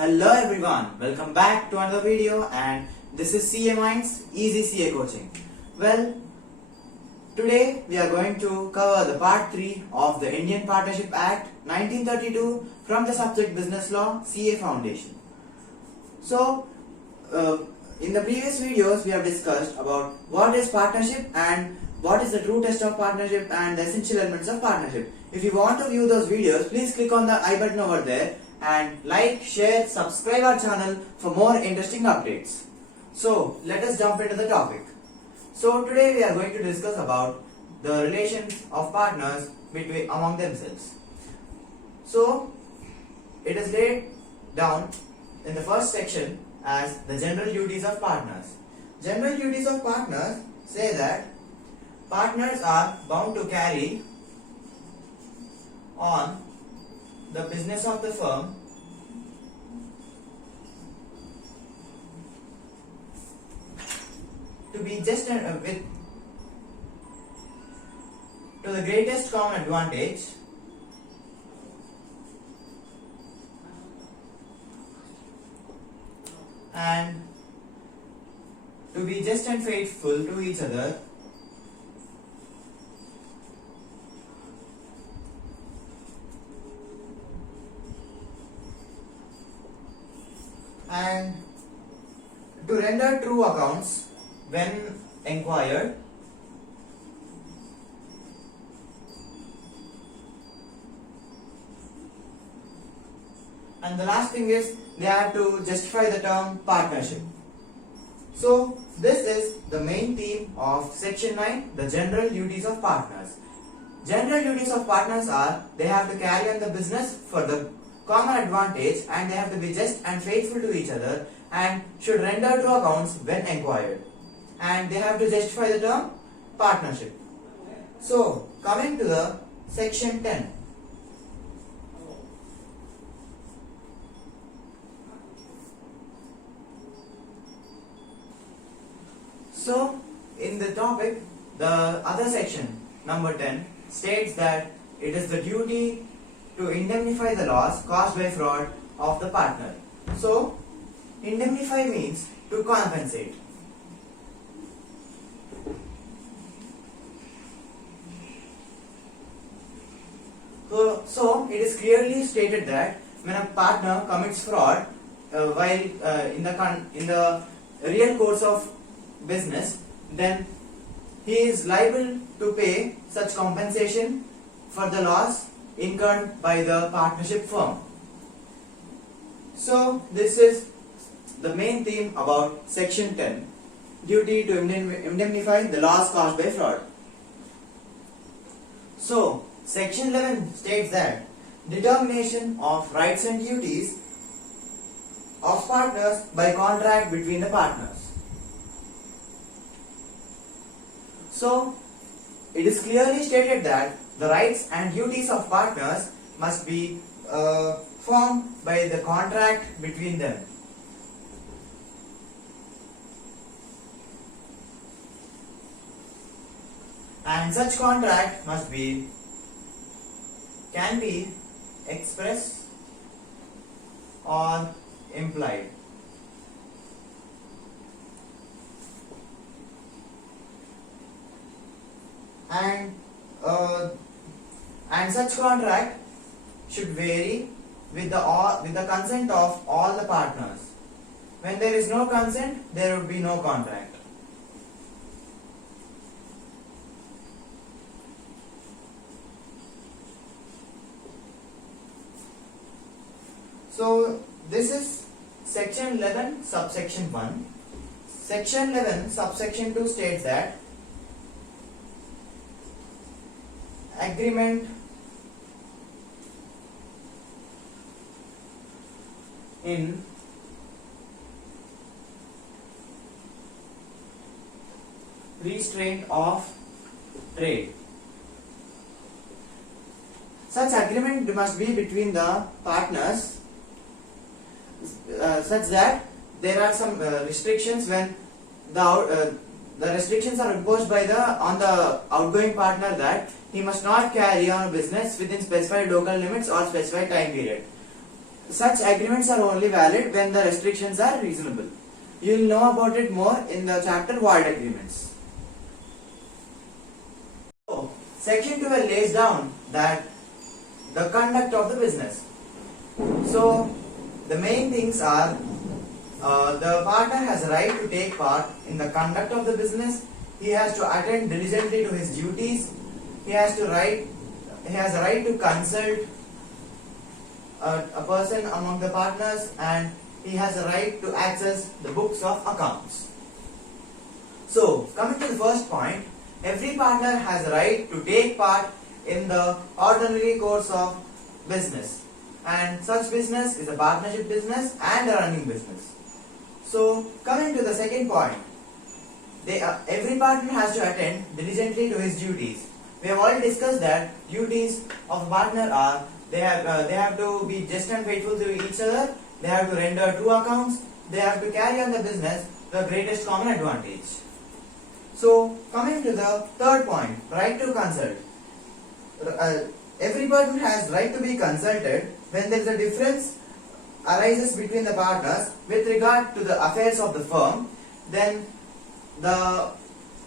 Hello everyone, welcome back to another video and this is CA Minds Easy CA Coaching. Well, today we are going to cover the part 3 of the Indian Partnership Act 1932 from the subject Business Law CA Foundation. So, in the previous videos we have discussed about what is partnership and what is the true test of partnership and the essential elements of partnership. If you want to view those videos, please click on the I button over there and like, share, subscribe our channel for more interesting updates. So let us jump into the topic. So today we are going to discuss about the relations of partners among themselves. So it is laid down in the first section as the general duties of partners. General duties of partners say that partners are bound to carry on the business of the firm to be just to the greatest common advantage and to be just and faithful to each other and to render true accounts when inquired, and the last thing is they have to justify the term partnership. So this is the main theme of section 9, the general duties of partners. General duties of partners are they have to carry on the business for the common advantage and they have to be just and faithful to each other and should render true accounts when inquired, and they have to justify the term partnership. So coming to the section 10. So in the topic, the other section number 10 states that it is the duty to indemnify the loss caused by fraud of the partner. So indemnify means to compensate. So it is clearly stated that when a partner commits fraud while in the real course of business, then he is liable to pay such compensation for the loss incurred by the partnership firm. So this is the main theme about section 10, duty to indemnify the loss caused by fraud. So section 11 states that determination of rights and duties of partners by contract between the partners. So it is clearly stated that the rights and duties of partners must be formed by the contract between them. And such contract can be express or implied. And such contract should vary with the consent of all the partners. When there is no consent, there would be no contract. So this is section 11 subsection 1. Section 11 subsection 2 states that agreement in restraint of trade. Such agreement must be between the partners such that there are some restrictions when the restrictions are imposed on the outgoing partner that he must not carry on business within specified local limits or specified time period. such agreements are only valid when the restrictions are reasonable. You will know about it more in the chapter Void Agreements. So, section 12 lays down that the conduct of the business. So, the main things are the partner has a right to take part in the conduct of the business. He has to attend diligently to his duties. He has a right to consult a person among the partners, and he has a right to access the books of accounts. So, coming to the first point, every partner has a right to take part in the ordinary course of business, and such business is a partnership business and a running business. So, coming to the second point, every partner has to attend diligently to his duties. We have already discussed that duties of a partner are they have to be just and faithful to each other. They have to render true accounts. They have to carry on the business the greatest common advantage. So, coming to the third point, right to consult. Every partner has right to be consulted when there is a difference arises between the partners with regard to the affairs of the firm. Then the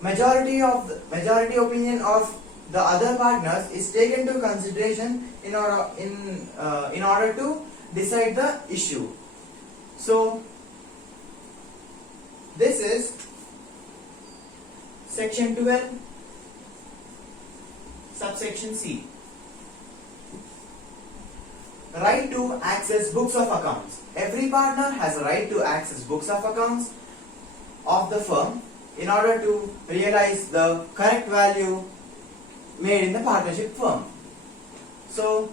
majority opinion of the other partners is taken into consideration in order to decide the issue. So, this is section 12, subsection C. Right to access books of accounts. Every partner has a right to access books of accounts of the firm in order to realize the correct value made in the partnership firm. So,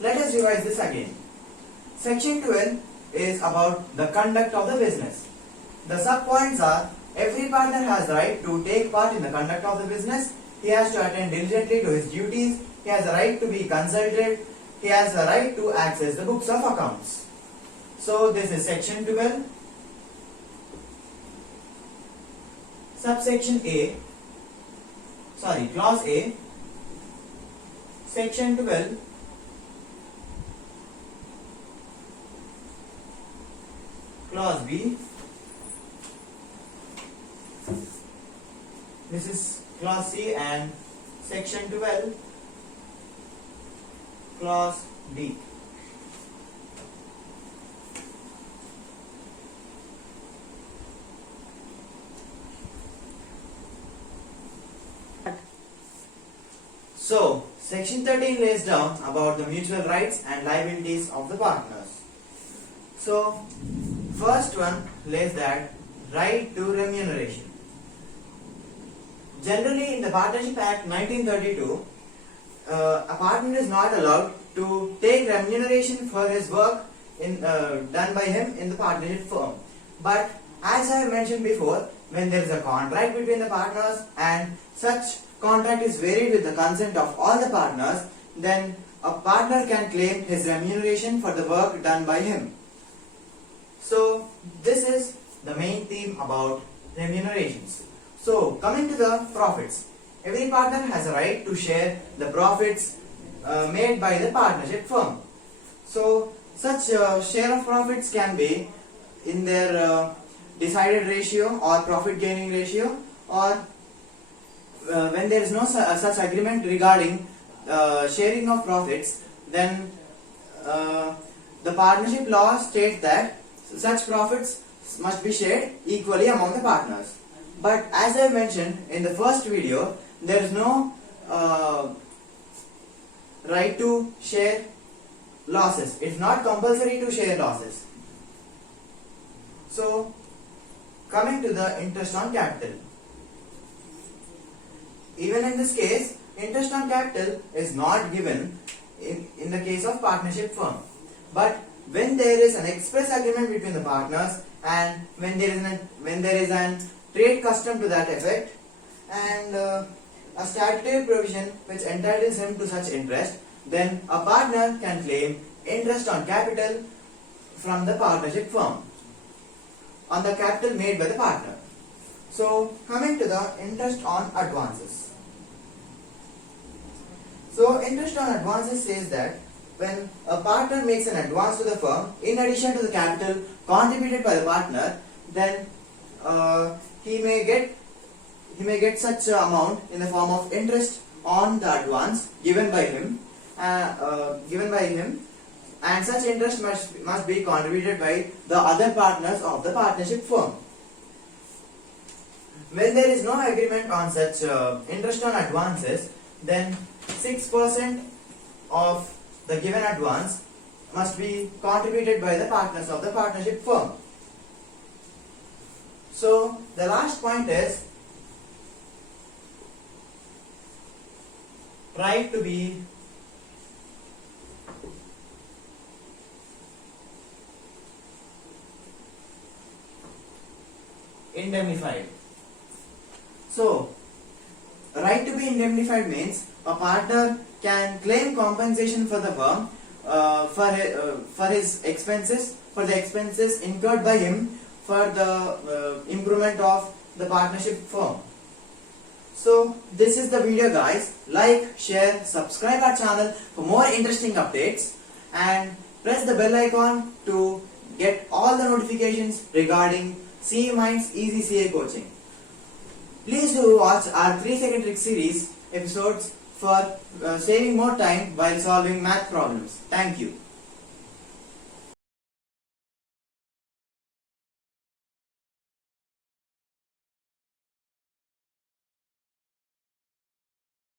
let us revise this again. Section 12 is about the conduct of the business. The sub-points are: every partner has the right to take part in the conduct of the business. He has to attend diligently to his duties. He has a right to be consulted. He has a right to access the books of accounts. So, this is section 12. Subsection A, clause A, section 12, clause B. This is clause C, and section 12, clause D. So, section 13 lays down about the mutual rights and liabilities of the partners. So, first one lays that right to remuneration. Generally, in the Partnership Act 1932, a partner is not allowed to take remuneration for his work done by him in the partnership firm. But as I have mentioned before, when there is a contract between the partners and such contract is varied with the consent of all the partners, then a partner can claim his remuneration for the work done by him. So, this is the main theme about remunerations. So, coming to the profits. Every partner has a right to share the profits made by the partnership firm. So, such share of profits can be in their decided ratio or profit gaining ratio, or when there is no such agreement regarding sharing of profits, then the partnership law states that such profits must be shared equally among the partners. But as I mentioned in the first video, there is no right to share losses. It is not compulsory to share losses. So, coming to the interest on capital. Even in this case, interest on capital is not given in the case of partnership firm. But when there is an express agreement between the partners, and when there is an trade custom to that effect, and a statutory provision which entitles him to such interest, then a partner can claim interest on capital from the partnership firm on the capital made by the partner. So, coming to the interest on advances. So, interest on advances says that when a partner makes an advance to the firm in addition to the capital contributed by the partner, then he may get such amount in the form of interest on the advance given by him, and such interest must be contributed by the other partners of the partnership firm. When there is no agreement on such interest on advances, then 6% of the given advance must be contributed by the partners of the partnership firm. So the last point is right to be indemnified. So, right to be indemnified means a partner can claim compensation for the firm for his expenses, for the expenses incurred by him for the improvement of the partnership firm. So, this is the video, guys. Like, share, subscribe our channel for more interesting updates, and press the bell icon to get all the notifications regarding CA Minds Easy CA Coaching. Please do watch our 3-second trick series episodes for saving more time while solving math problems. Thank you.